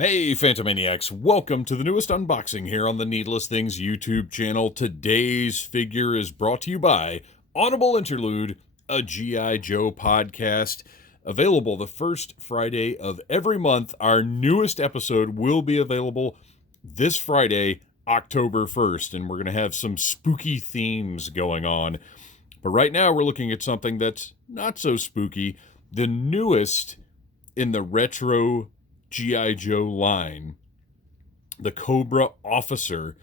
Hey Phantomaniacs, welcome to the newest unboxing here on the Needless Things YouTube channel. Today's figure is brought to you by Audible Interlude, a G.I. Joe podcast. Available the first Friday of every month. Our newest episode will be available this Friday, October 1st, and we're going to have some spooky themes going on. But right now we're looking at something that's not so spooky, the newest in the retro G.I. Joe line, the Cobra Officer.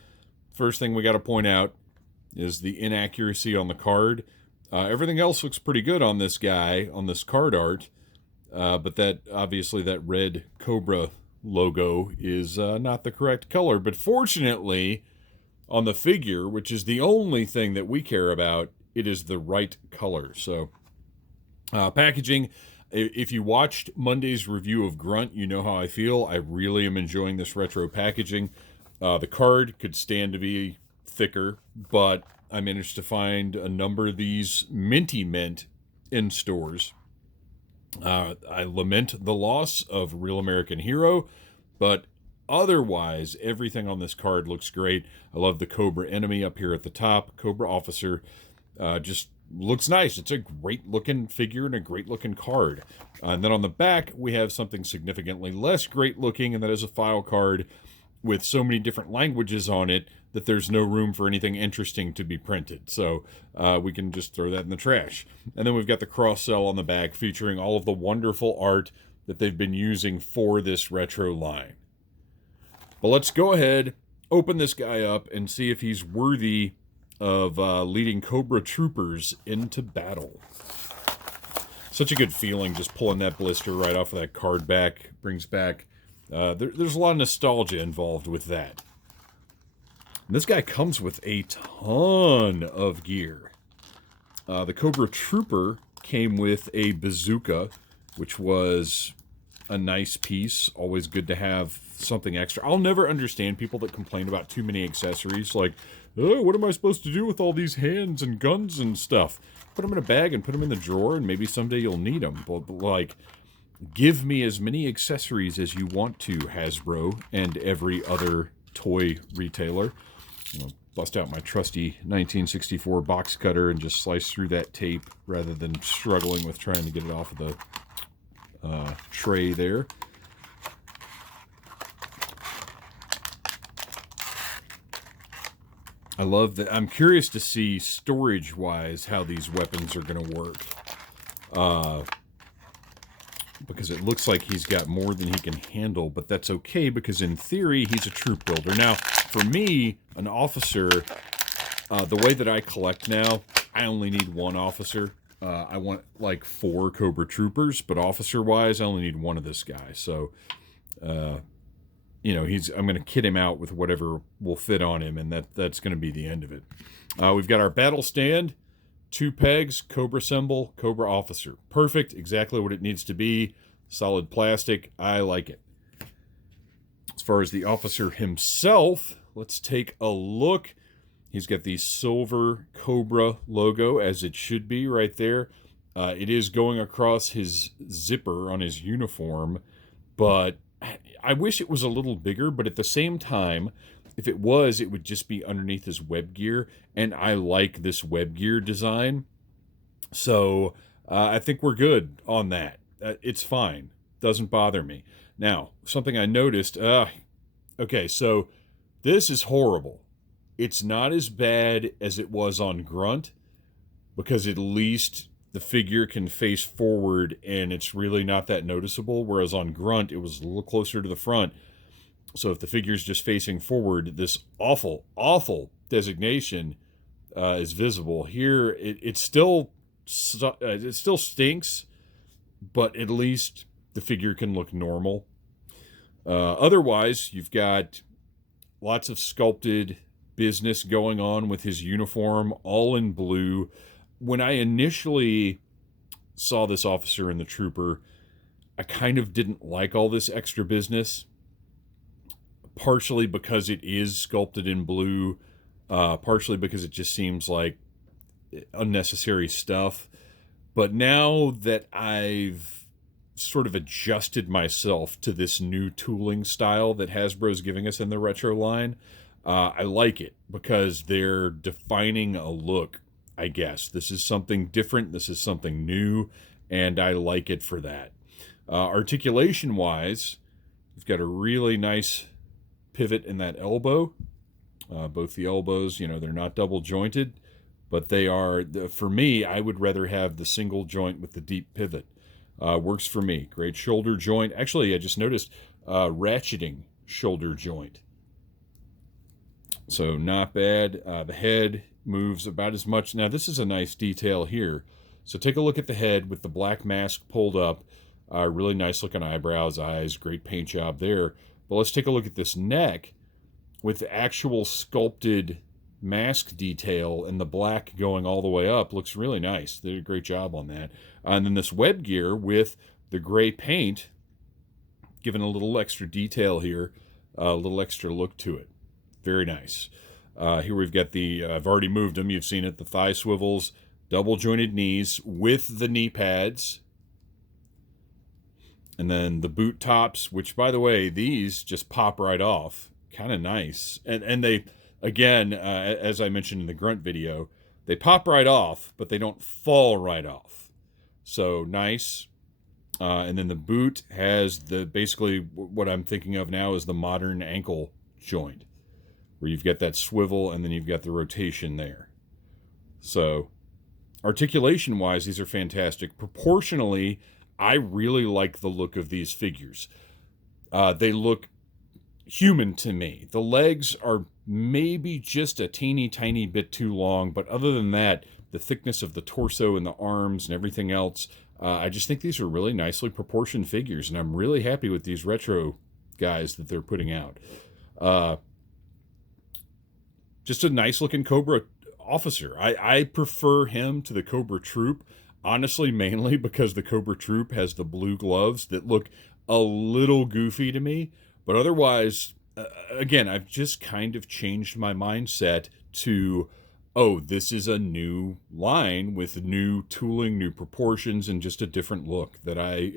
First thing we got to point out is the inaccuracy on the card. Everything else looks pretty good on this guy, on this card art, but that obviously that red Cobra logo is not the correct color. But fortunately, on the figure, which is the only thing that we care about, it is the right color. So, packaging. If you watched Monday's review of Grunt, you know how I feel. I really am enjoying this retro packaging. The card could stand to be thicker, but I managed to find a number of these minty mint in stores. I lament the loss of Real American Hero, but otherwise, everything on this card looks great. I love the Cobra enemy up here at the top. Cobra Officer just looks nice. It's a great looking figure and a great looking card. And then on the back, we have something significantly less great looking, and that is a file card with so many different languages on it that there's no room for anything interesting to be printed. So we can just throw that in the trash. And then we've got the cross sell on the back featuring all of the wonderful art that they've been using for this retro line. But let's go ahead, open this guy up, and see if he's worthy of leading Cobra troopers into battle. Such a good feeling just pulling that blister right off of that card back. Brings back, there's a lot of nostalgia involved with that. And this guy comes with a ton of gear. The Cobra Trooper came with a bazooka, which was a nice piece. Always good to have something extra. I'll never understand people that complain about too many accessories. Like, oh, what am I supposed to do with all these hands and guns and stuff? Put them in a bag and put them in the drawer, and maybe someday you'll need them. But like, give me as many accessories as you want to, Hasbro and every other toy retailer. I'm gonna bust out my trusty 1964 box cutter and just slice through that tape rather than struggling with trying to get it off of the tray there. I love that. I'm curious to see storage-wise how these weapons are going to work. Because it looks like he's got more than he can handle, but that's okay because in theory, he's a troop builder. Now, for me, an officer, the way that I collect now, I only need one officer. I want like 4 Cobra troopers, but officer-wise, I only need one of this guy. So, you know, I'm going to kit him out with whatever will fit on him, and that's going to be the end of it. We've got our battle stand, 2 pegs, Cobra symbol, Cobra Officer. Perfect, exactly what it needs to be. Solid plastic, I like it. As far as the officer himself, let's take a look. He's got the silver Cobra logo, as it should be right there. It is going across his zipper on his uniform, but I wish it was a little bigger, but at the same time, if it was, it would just be underneath his web gear, and I like this web gear design. So I think we're good on that. It's fine. Doesn't bother me. Now, something I noticed, okay, so this is horrible. It's not as bad as it was on Grunt, because at least the figure can face forward and it's really not that noticeable, whereas on Grunt, it was a little closer to the front. So if the figure's just facing forward, this awful, awful designation is visible. Here, it still stinks, but at least the figure can look normal. Otherwise, you've got lots of sculpted business going on with his uniform, all in blue. When I initially saw this officer and the trooper, I kind of didn't like all this extra business, partially because it is sculpted in blue, partially because it just seems like unnecessary stuff. But now that I've sort of adjusted myself to this new tooling style that Hasbro's giving us in the retro line. I like it because they're defining a look, I guess. This is something different. This is something new, and I like it for that. Articulation-wise, you've got a really nice pivot in that elbow. Both the elbows, you know, they're not double jointed, but they are, for me, I would rather have the single joint with the deep pivot. Works for me. Great shoulder joint. Actually, I just noticed ratcheting shoulder joint. So not bad. The head moves about as much. Now, this is a nice detail here. So take a look at the head with the black mask pulled up. Really nice looking eyebrows, eyes, great paint job there. But let's take a look at this neck with the actual sculpted mask detail and the black going all the way up. Looks really nice. They did a great job on that. And then this web gear with the gray paint, giving a little extra detail here, a little extra look to it. Very nice. Here we've got the, I've already moved them, you've seen it, the thigh swivels, double jointed knees with the knee pads. And then the boot tops, which, by the way, these just pop right off. Kind of nice. And they, again, as I mentioned in the grunt video, they pop right off, but they don't fall right off. So nice. And then the boot has the, basically what I'm thinking of now is the modern ankle joint, where you've got that swivel and then you've got the rotation there. So articulation-wise, these are fantastic. Proportionally, I really like the look of these figures. They look human to me. The legs are maybe just a teeny tiny bit too long, but other than that, the thickness of the torso and the arms and everything else, I just think these are really nicely proportioned figures, and I'm really happy with these retro guys that they're putting out. Just a nice looking Cobra Officer. I prefer him to the Cobra Troop, honestly, mainly because the Cobra Troop has the blue gloves that look a little goofy to me. But otherwise, again, I've just kind of changed my mindset to, oh, this is a new line with new tooling, new proportions, and just a different look that I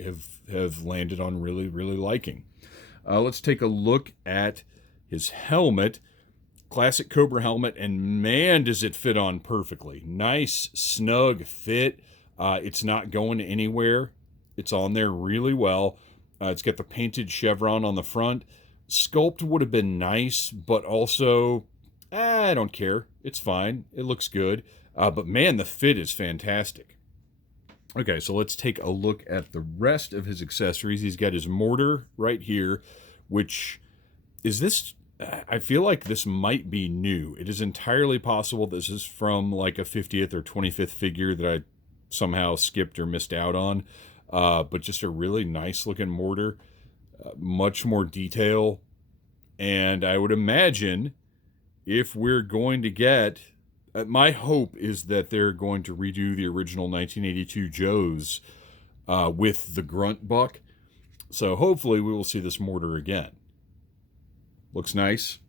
have landed on really, really liking. Let's take a look at his helmet. Classic Cobra helmet, and man, does it fit on perfectly. Nice, snug fit. It's not going anywhere. It's on there really well. It's got the painted chevron on the front. Sculpt would have been nice, but also, I don't care. It's fine. It looks good. But man, the fit is fantastic. Okay, so let's take a look at the rest of his accessories. He's got his mortar right here, which is this... I feel like this might be new. It is entirely possible this is from like a 50th or 25th figure that I somehow skipped or missed out on. But just a really nice looking mortar. Much more detail. And I would imagine if we're going to get... my hope is that they're going to redo the original 1982 Joes with the grunt buck. So hopefully we will see this mortar again. Looks nice.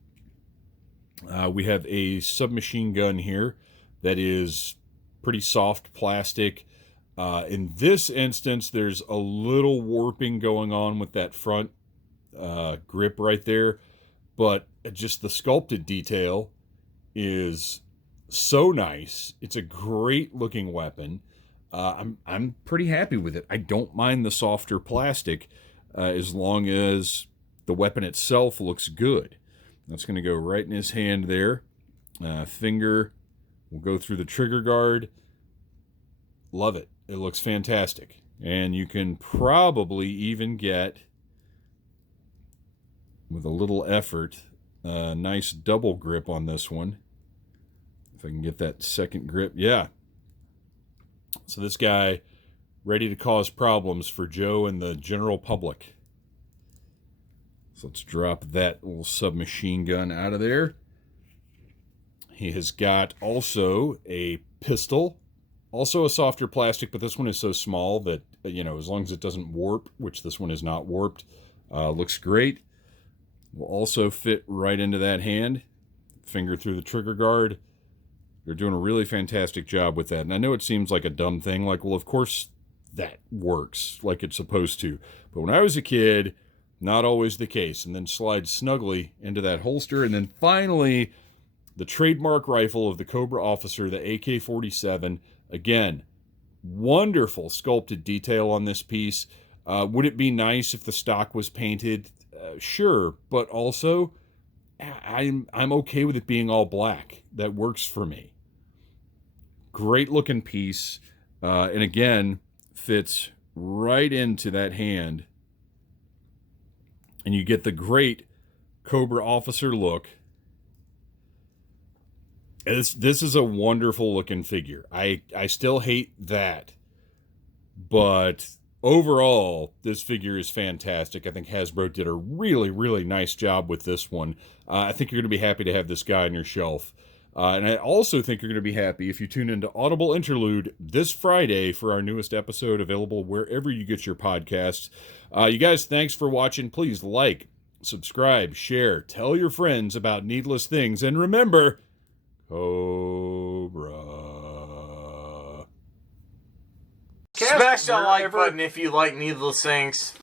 We have a submachine gun here that is pretty soft plastic. In this instance, there's a little warping going on with that front grip right there, but just the sculpted detail is so nice. It's a great looking weapon. I'm pretty happy with it. I don't mind the softer plastic as long as the weapon itself looks good. That's going to go right in his hand there. Finger will go through the trigger guard. Love it. It looks fantastic. And you can probably even get, with a little effort, a nice double grip on this one. If I can get that second grip. Yeah. So this guy, ready to cause problems for Joe and the general public. So let's drop that little submachine gun out of there. He has got also a pistol, also a softer plastic, but this one is so small that, you know, as long as it doesn't warp, which this one is not warped, looks great. Will also fit right into that hand. Finger through the trigger guard. They're doing a really fantastic job with that. And I know it seems like a dumb thing, like, well, of course that works like it's supposed to. But when I was a kid, not always the case. And then slides snugly into that holster. And then finally, the trademark rifle of the Cobra Officer, the AK-47. Again, wonderful sculpted detail on this piece. Would it be nice if the stock was painted? Sure, but also I'm okay with it being all black. That works for me. Great looking piece, and again, fits right into that hand. And you get the great Cobra Officer look. This is a wonderful looking figure. I still hate that, but overall, this figure is fantastic. I think Hasbro did a really, really nice job with this one. I think you're going to be happy to have this guy on your shelf. And I also think you're going to be happy if you tune into Audible Interlude this Friday for our newest episode, available wherever you get your podcasts. You guys, thanks for watching. Please like, subscribe, share, tell your friends about needless things, and remember, Cobra. Smash that like button if you like needless things.